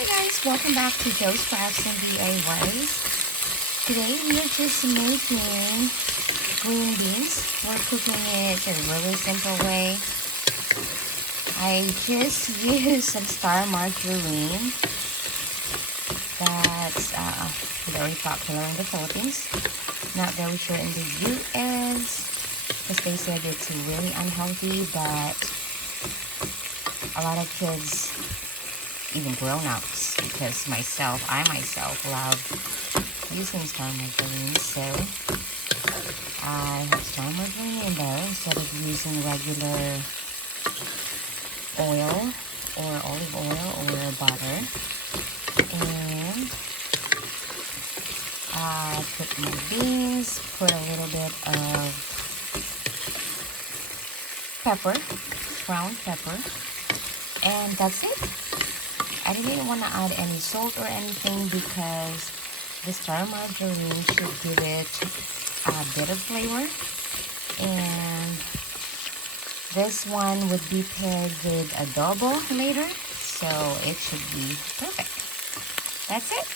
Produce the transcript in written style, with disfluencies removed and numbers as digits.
Hi guys, welcome back to Joe's Crafts and DIYs. Today we are just making green beans. We're cooking it a really simple way. I just used some star margarine that's very popular in the Philippines. Not very sure in the US because they said it's really unhealthy, but a lot of kids, even grown-ups, because I myself love using star margarine, so I have star margarine in there instead of using regular oil or olive oil or butter. And I put my beans, put a little bit of pepper, ground pepper, and that's it. I didn't want to add any salt or anything because the star margarine should give it a bit of flavor, and this one would be paired with adobo later, so it should be perfect. That's it.